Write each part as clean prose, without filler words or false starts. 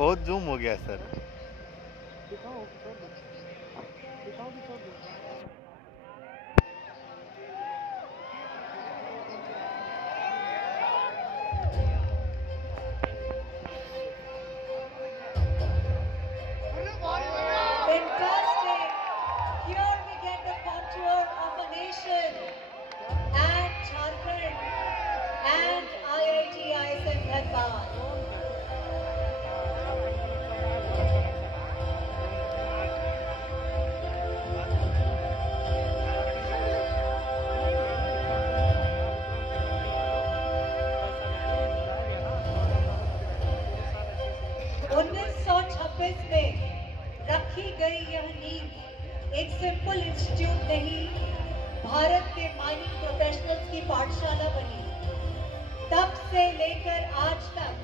बहुत जूम हो गया सर। दिखाओ छोड़ दो, दिखाओ कि छोड़ दो। Fantastic! Here we get the contour of a nation and Jharkhand and IIT ISM Dhanbad. में रखी गई यह नींव एक सिंपल इंस्टीट्यूट नहीं, भारत के माइनिंग प्रोफेशनल्स की पाठशाला बनी। तब से लेकर आज तक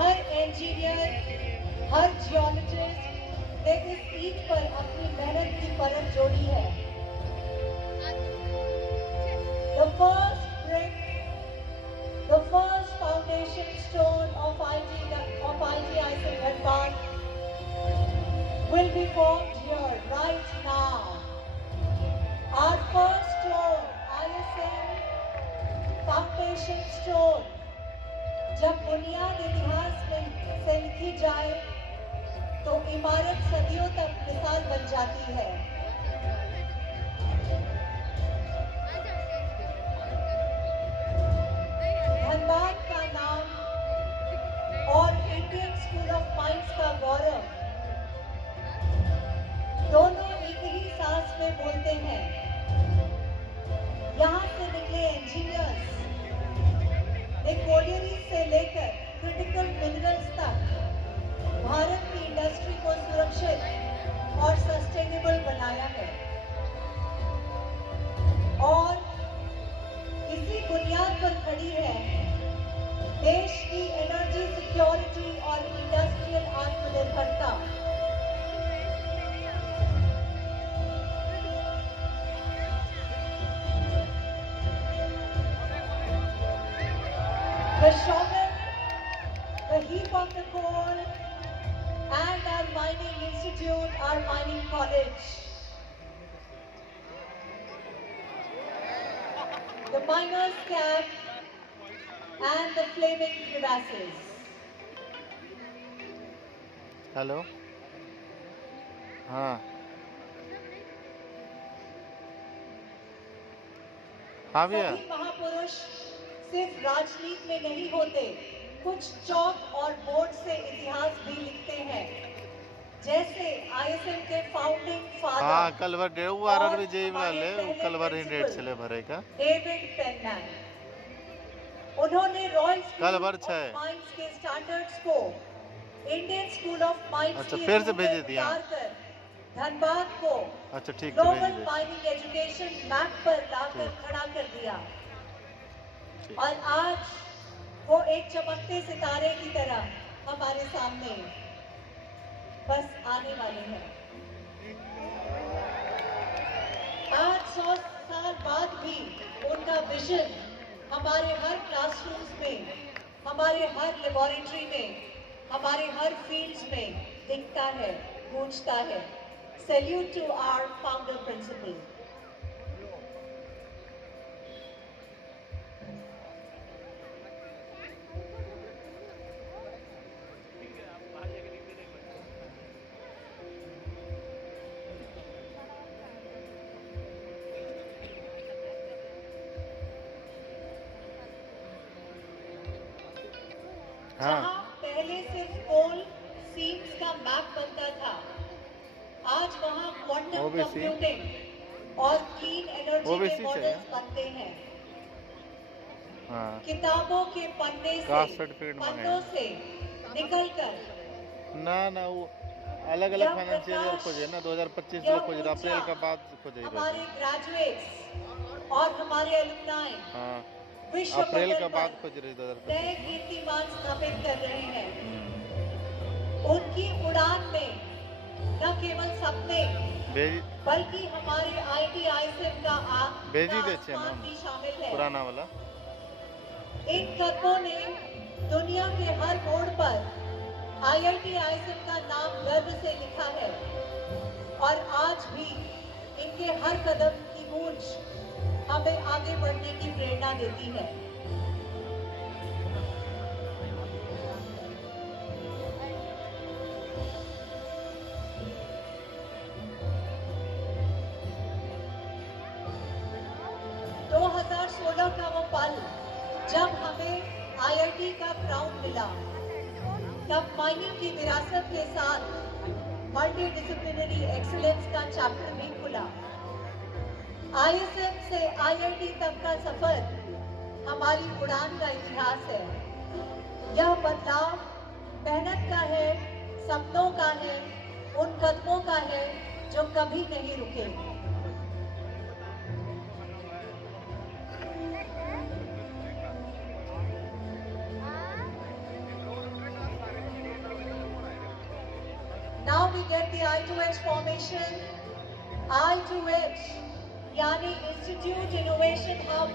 हर इंजीनियर, हर जियोलॉजिस्ट ने इस ईंट पर अपनी मेहनत की परत जोड़ी है। The first brick, the first foundation stone of IIT Dhanbad will be formed here right now. Our first stone, ISM foundation stone, जब बुनियाद इतिहास में से लिखी जाए तो इमारत सदियों तक मिसाल बन जाती है। धनबाद का नाम और इंडियन स्कूल ऑफ माइंस का गौरव दोनों एक ही सांस में बोलते हैं। यहाँ से निकले इंजीनियर्स ने कोलियरी से लेकर क्रिटिकल मिनरल्स तक भारत की इंडस्ट्री को सुरक्षित और सस्टेनेबल बनाया है और इसी बुनियाद पर खड़ी है देश की एनर्जी सिक्योरिटी और इंडस्ट्रियल आत्मनिर्भरता। The shovel, the heap of the coal, and our mining institute, our mining college. The miner's cap and the flaming crevasses. Hello, हाँ हाँ भैया। सभी महापुरुष सिर्फ राजनीति में नहीं होते, कुछ चौक और बोर्ड से इतिहास भी लिखते हैं। जैसे आईएसएम के फाउंडिंग फादर, हाँ कल भर डेढ़ वो आर भी जेई वाला ले कल भर ही डेढ़ चले भरे का डेविड पेनमैन। उन्होंने रॉयल कल भर स्कूल छः ऑफ माइंस के स्टैंडर्ड्स को इंडियन स्कूल ऑफ माइंस अच्छा की फिर से रूप में भेज दिया। उतार कर धनबाद को अच्छा ठीक है ग्लोबल भेज माइनिंग एजुकेशन मैप पर लाकर खड़ा कर दिया और आज वो एक चमकते सितारे की तरह हमारे सामने बस आने वाले हैं। आज 100 साल बाद भी उनका विजन हमारे हर क्लासरूम्स में, हमारे हर लेबोरेटरी में, हमारे हर फील्ड्स में दिखता है, गूंजता है। Salute to our founder principal. जहां पहले सिर्फ कोल सीम्स का मैप बनता था, आज वहां क्वांटम कंप्यूटिंग और क्लीन एनर्जी के मॉडल्स बनते हैं। हाँ किताबों के पन्नों से निकलकर ना वो अलग अलग फाइनेंशियल ईयर खोजे ना 2025 में खोज रहा, अप्रैल का बाद खोजे हमारे ग्रेजुएट्स और हमारे एलुमनाई हाँ विश्व अप्रैल का बाद खोज रही 2025 नए कीर्तिमान स्थापित कर रहे हैं। उनकी उड़ान में न केवल सपने बल्कि हमारे आईटी आईएसएम का आसमान भी शामिल है। पुराना वाला इन कदमों ने दुनिया के हर मोड़ पर IIT ISM का नाम गर्व से लिखा है और आज भी इनके हर कदम की गूंज हमें आगे बढ़ने की प्रेरणा देती है। का वो पल जब हमें IIT का क्राउन मिला, तब माइनिंग की विरासत के साथ मल्टी डिसिप्लिनरी एक्सीलेंस का चैप्टर भी खुला। ISM से IIT तक का सफर हमारी उड़ान का इतिहास है। यह बदलाव मेहनत का है, सपनों का है, उन कदमों का है जो कभी नहीं रुके। Now we get the I2H formation. I2H यानी इंस्टीट्यूट इनोवेशन हब,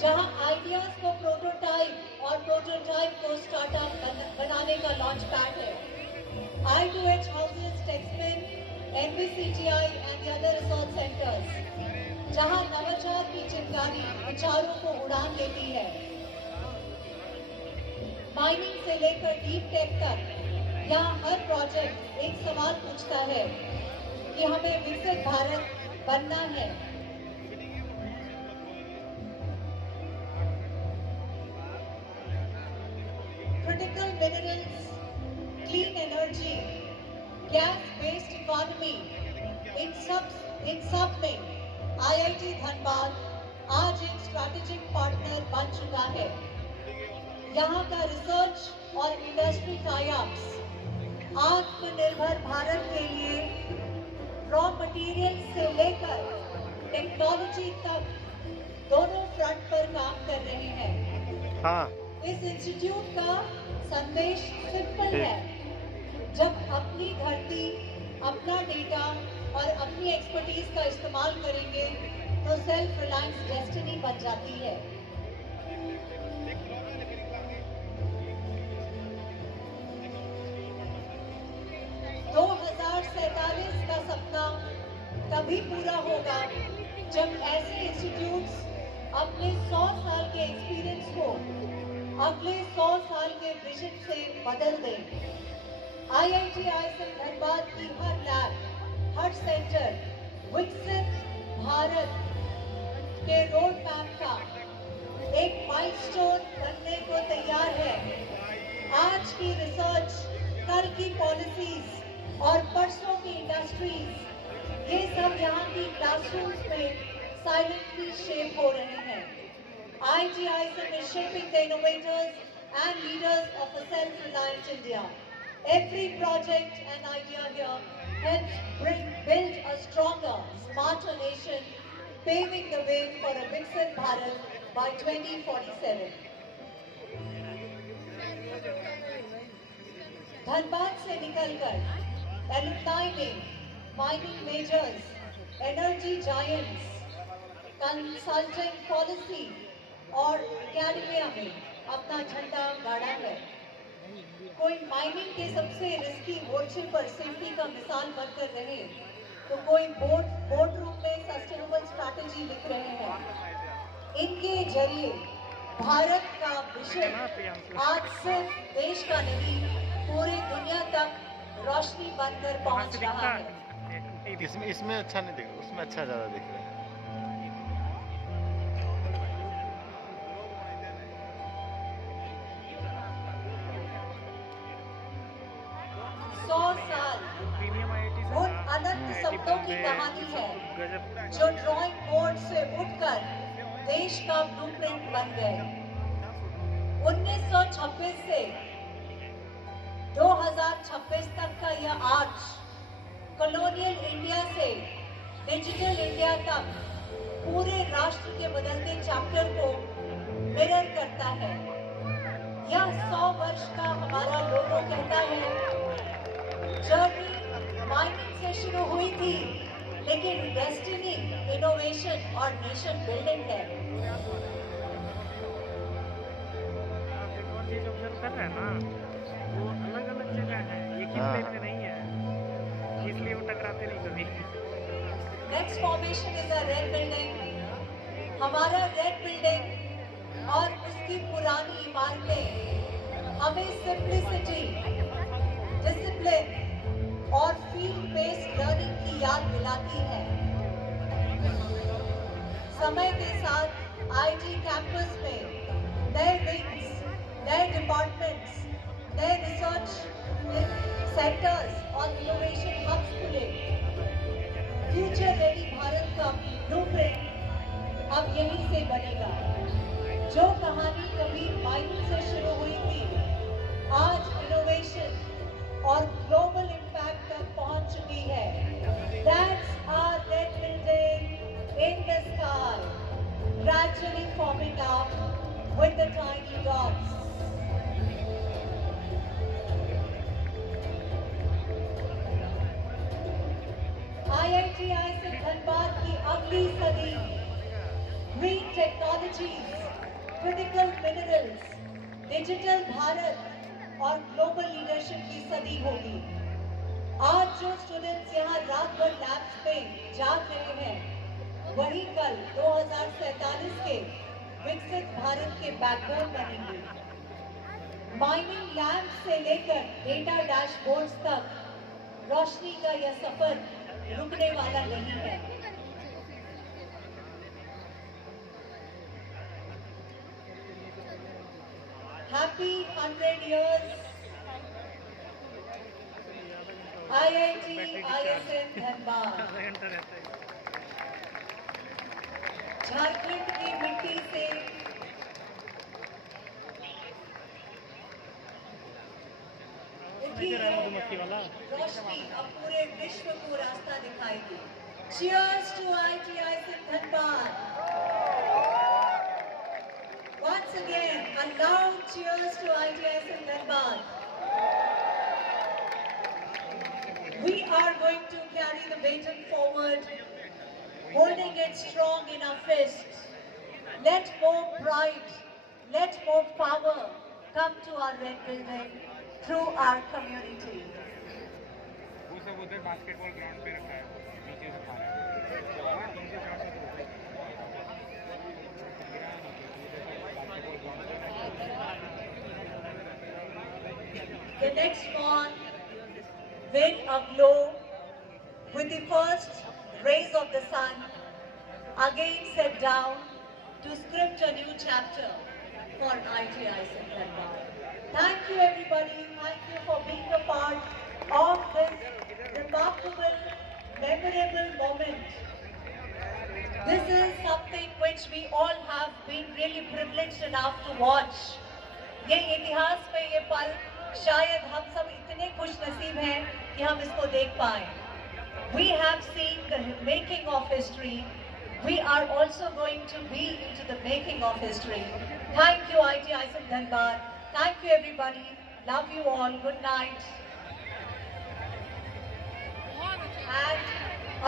जहां आइडियाज को प्रोटोटाइप और प्रोटोटाइप को स्टार्टअप बनाने का लॉन्च पैड है। I2H houses Techspin, NVCTI and the other research centers, जहां नवाचार की चिंगारी विचारों को उड़ान देती है। माइनिंग से लेकर डीप टेक तक यहाँ हर प्रोजेक्ट एक सवाल पूछता है कि हमें विकसित भारत बनना है। Critical minerals, clean energy, gas based economy, इन सब में IIT धनबाद आज एक स्ट्रैटेजिक पार्टनर बन चुका है। यहाँ का रिसर्च और इंडस्ट्री टाई-अप्स आत्मनिर्भर भारत के लिए रॉ मटेरियल से लेकर टेक्नोलॉजी तक दोनों फ्रंट पर काम कर रहे हैं। हाँ। इस इंस्टीट्यूट का संदेश सिंपल है, जब अपनी धरती, अपना डेटा और अपनी एक्सपर्टीज का इस्तेमाल करेंगे तो सेल्फ रिलायंस डेस्टिनी बन जाती है। का सपना तभी पूरा होगा जब ऐसे इंस्टीट्यूट्स अपने 100 साल के एक्सपीरियंस को अगले 100 साल के विजन से बदल दें। IIT ISM धनबाद की हर लैब, हर सेंटर विकसित भारत के रोड मैप का एक माइलस्टोन बनने को तैयार है। आज की रिसर्च, कल की पॉलिसीज और परसों की इंडस्ट्रीज, ये सब यहाँ की क्लासरूम्स में साइलेंटली शेप हो रहे हैं। IIT ISM is shaping the innovators and leaders of a self-reliant India. Every project and idea here helps build a stronger, smarter nation, paving the way for a Viksit Bharat by 2047. Dhanbad से निकलकर alumni में mining measures, energy giants, consultant policy और academia में अपना झंडा गाड़ा है। कोई माइनिंग के सबसे रिस्की मोर्चे पर सेफ्टी का मिसाल बनकर रहे, तो कोई बोर्ड रूम में सस्टेनेबल स्ट्रैटेजी लिख रहे हैं। इनके जरिए भारत का विजन आज सिर्फ देश का नहीं, पूरी दुनिया तक रोशनी बनकर पहुंच रहा है। इसमें अच्छा नहीं दिख रहा, उसमें अच्छा ज्यादा दिख रहा है। 100 साल उन अनंत सपनों की कहानी है जो ड्राइंग बोर्ड से उठकर देश का ब्लूप्रिंट बन गए। 1926 से 2026 तक का यह आर्च कॉलोनियल इंडिया से डिजिटल इंडिया तक पूरे राष्ट्र के बदलते चैप्टर को मिरर करता है। यह 100 वर्ष का हमारा लोगो कहता है जर्नी माइनिंग से शुरू हुई थी, लेकिन डेस्टिनी इनोवेशन और नेशन बिल्डिंग है। टेक्नोलॉजी जो ऑब्जर्व कर रहे हैं ना, वो अलग अलग Next formation is a red building. हमारा रेड बिल्डिंग और उसकी पुरानी इमारतें हमें सिंप्लिसिटी, डिसिप्लिन और फील्ड बेस्ड लर्निंग की याद दिलाती है। समय के साथ आईटी कैंपस में नए विंग्स, नए डिपार्टमेंट्स, नए रिसर्च सेंटर्स और इनोवेशन हब्स खुले। फ्यूचर रेडी भारत का ब्लूप्रिंट अब यहीं से बनेगा। जो कहानी कभी माइनिंग से शुरू हुई थी, आज इनोवेशन और ग्लोबल इम्पैक्ट तक पहुंच चुकी है। That's our red building in the sky, gradually forming up with the tiny dots. IIT Dhanbad की अगली सदी green technologies, critical minerals, digital Bharat और ग्लोबल लीडरशिप की सदी होगी। आज जो स्टूडेंट्स यहाँ रात भर लैब्स में जाग रहे हैं, वही कल 2047 के विकसित भारत के बैकबोन बनेंगे। माइनिंग लैंप से लेकर डेटा डैशबोर्ड्स तक रोशनी का यह सफर रुकने वाला नहीं है। Happy 100 years, IIT ISM Dhanbad. Jharkhand की मिट्टी से उठी रोशनी अब पूरे विश्व को रास्ता दिखाएगी। Cheers to IIT ISM Dhanbad. Once again, a loud cheers to IIT ISM Dhanbad. We are going to carry the baton forward, holding it strong in our fists. Let more pride, let more power come to our red building through our community. वो सब उधर basketball ground पे रखा है, नीचे से खा रहा है। The next one will aglow with the first rays of the sun, again set down to script a new chapter for IIT Dhanbad. Thank you everybody, thank you for being a part of this remarkable, memorable moment. This is something which we all have been really privileged enough to watch. ये इतिहास में ये पल शायद हम सब इतने खुश नसीब हैं कि हम इसको देख पाएं। We have seen the making of history. We are also going to be into the making of history. Thank you IIT ISM Dhanbad. Thank you everybody. Love you all. Good night. And